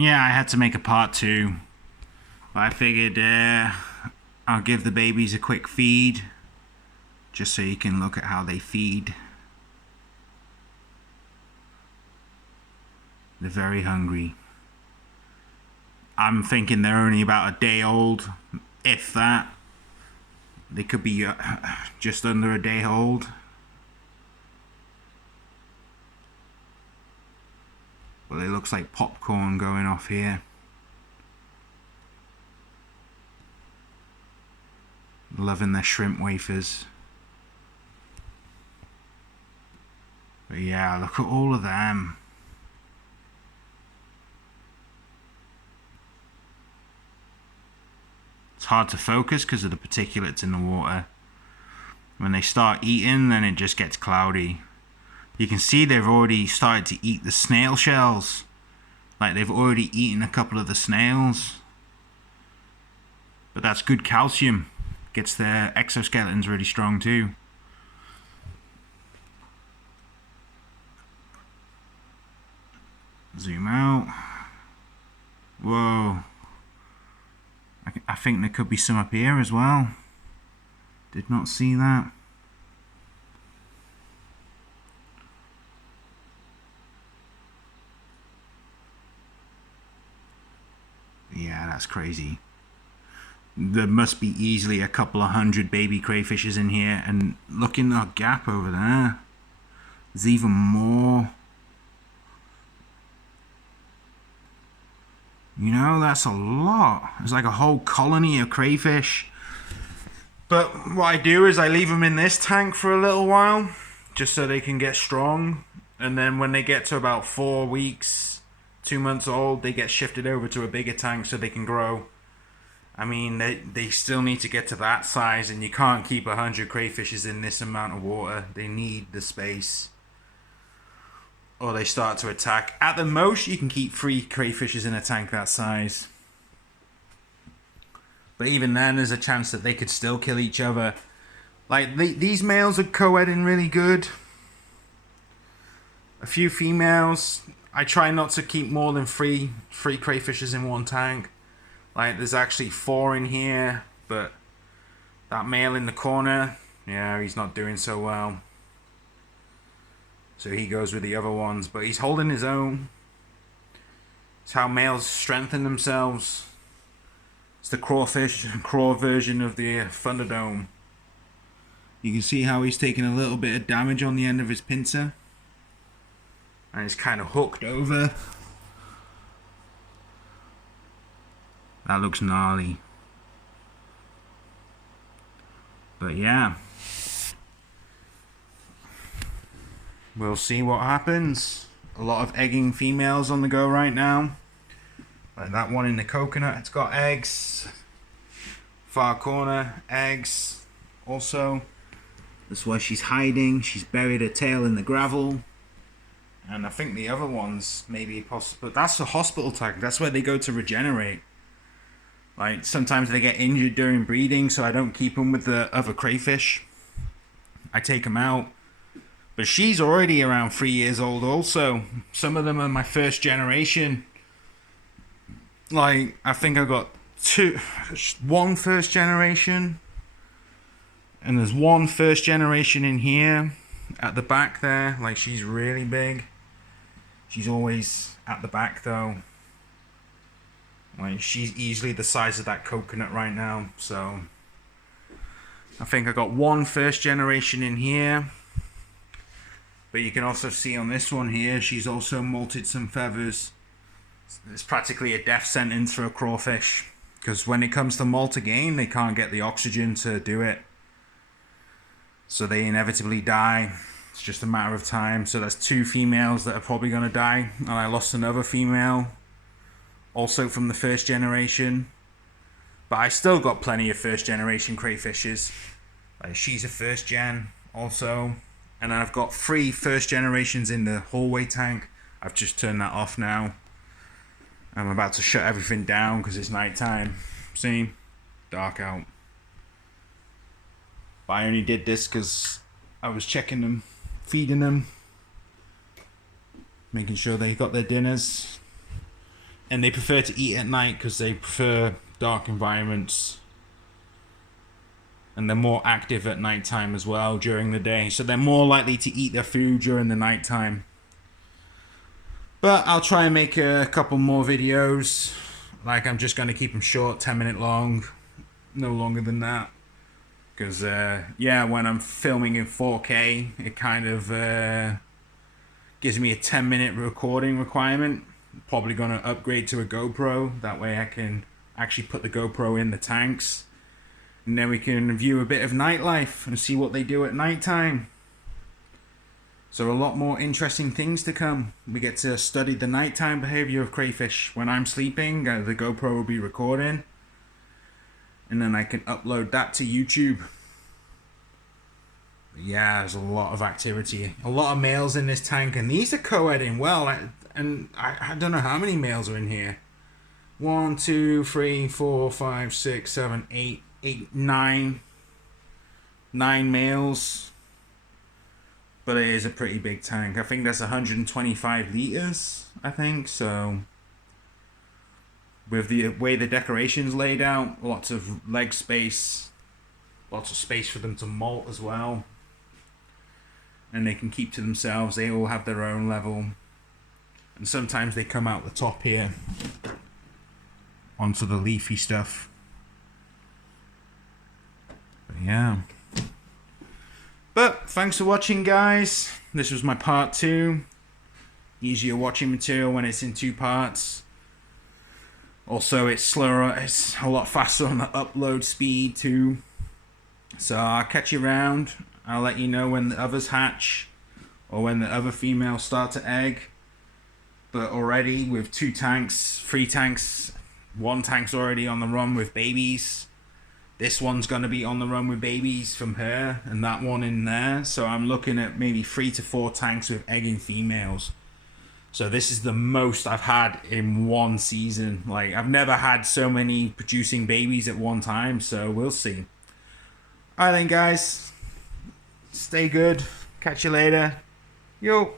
yeah, I had to make a part 2. But I figured I'll give the babies a quick feed, just so you can look at how they feed. They're very hungry. I'm thinking they're only about a day old, if that. They could be just under a day old. Well, it looks like popcorn going off here. Loving their shrimp wafers. But yeah, look at all of them. It's hard to focus because of the particulates in the water. When they start eating, then it just gets cloudy. You can see they've already started to eat the snail shells. Like they've already eaten a couple of the snails. But that's good calcium. Gets their exoskeletons really strong too. Zoom out. Whoa. I think there could be some up here as well. Did not see that. Yeah, that's crazy. There must be easily a couple of hundred baby crayfishes in here, and look in that gap over there. There's even more. You know, that's a lot. There's like a whole colony of crayfish. But what I do is I leave them in this tank for a little while, just so they can get strong. And then when they get to about 4 weeks, 2 months old, they get shifted over to a bigger tank so they can grow. I mean, they still need to get to that size, and you can't keep 100 crayfishes in this amount of water. They need the space, or they start to attack. At the most, you can keep 3 crayfishes in a tank that size. But even then, there's a chance that they could still kill each other. Like, these males are co-eding really good. A few females. I try not to keep more than three crayfishes in one tank. Like, there's actually 4 in here, but that male in the corner, yeah, he's not doing so well. So he goes with the other ones, but he's holding his own. It's how males strengthen themselves. It's the craw version of the Thunderdome. You can see how he's taking a little bit of damage on the end of his pincer. And he's kind of hooked over. That looks gnarly. But yeah. We'll see what happens. A lot of egging females on the go right now. Like that one in the coconut, it's got eggs. Far corner, eggs. Also, that's where she's hiding. She's buried her tail in the gravel. And I think the other ones maybe possible. But that's the hospital tank. That's where they go to regenerate. Like sometimes they get injured during breeding, so I don't keep them with the other crayfish. I take them out. But she's already around 3 years old also. Some of them are my first generation. Like, I think I got one first generation. And there's one first generation in here. At the back there. Like, she's really big. She's always at the back though. Like, she's easily the size of that coconut right now. So, I think I got one first generation in here. But you can also see on this one here, she's also molted some feathers. It's practically a death sentence for a crawfish. Because when it comes to molt again, they can't get the oxygen to do it. So they inevitably die. It's just a matter of time. So that's 2 females that are probably going to die. And I lost another female. Also from the first generation. But I still got plenty of first generation crayfishes. Like she's a first gen also. And I've got 3 first generations in the hallway tank. I've just turned that off now. I'm about to shut everything down because it's night time. See? Dark out. But I only did this because I was checking them, feeding them, making sure they got their dinners. and they prefer to eat at night because they prefer dark environments. And they're more active at nighttime as well during the day. So they're more likely to eat their food during the nighttime. But I'll try and make a couple more videos. Like, I'm just going to keep them short, 10-minute long. No longer than that. Because, yeah, when I'm filming in 4K, it kind of gives me a 10-minute recording requirement. Probably going to upgrade to a GoPro. That way I can actually put the GoPro in the tanks. And then we can view a bit of nightlife and see what they do at nighttime. So a lot more interesting things to come. We get to study the nighttime behavior of crayfish. When I'm sleeping, the GoPro will be recording. And then I can upload that to YouTube. But yeah, there's a lot of activity. A lot of males in this tank. And these are co-eding well. And I don't know how many males are in here. 1, 2, 3, 4, 5, 6, 7, 8. 9 males, but it is a pretty big tank. I think that's 125 liters, I think. So with the way the decoration's laid out, lots of leg space, lots of space for them to molt as well, and they can keep to themselves. They all have their own level, and sometimes they come out the top here onto the leafy stuff. Yeah, but thanks for watching, guys. This was my part 2. Easier watching material when it's in 2 parts. Also, it's slower, it's a lot faster on the upload speed too. So I'll catch you around. I'll let you know when the others hatch or when the other females start to egg. But already with 2 tanks, 3 tanks, 1 tank's already on the run with babies. This one's going to be on the run with babies from her, and that one in there. So I'm looking at maybe 3 to 4 tanks with egging females. So this is the most I've had in one season. Like, I've never had so many producing babies at one time, so we'll see. Alright then, guys. Stay good. Catch you later. Yo.